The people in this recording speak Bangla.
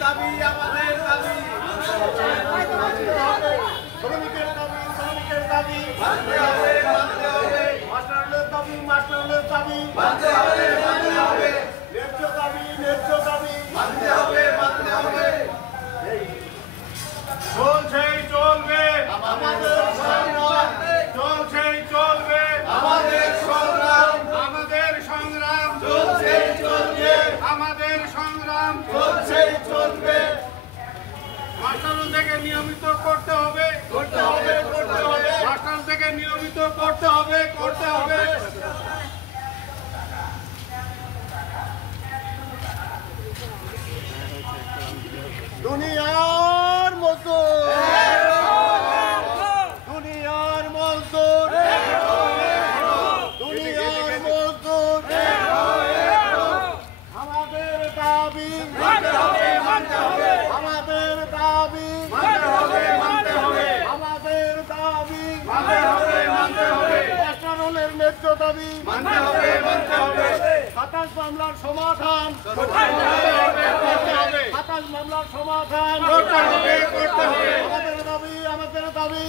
দাবি আমাদের দাবি শ্রমিকের দাবি শ্রমিকের দাবি মানতে হবে মাস্টারের দাবি মাস্টারের দাবি মানতে হবে ন্যায্য দাবি ন্যায্য দাবি মানতে হবে চলছেই চলবে আমাদের সংগ্রাম চলছেই চলবে আমাদের সংগ্রাম চলছেই চলবে আমাদের সংগ্রাম চলছেই চলবে মাস্টার থেকে নিয়মিত করতে হবে মাস্টার থেকে নিয়মিত করতে হবে দুনিয়ার মজদুর দুনিয়ার মজদুর দুনিয়ার মজদুর আমাদের দাবি আমাদের দাবি আমাদের দাবি মাস্টারের ন্যায্য দাবি 27 মামলার সমাধান 27 মামলার সমাধান করতে হবে আমাদের দাবি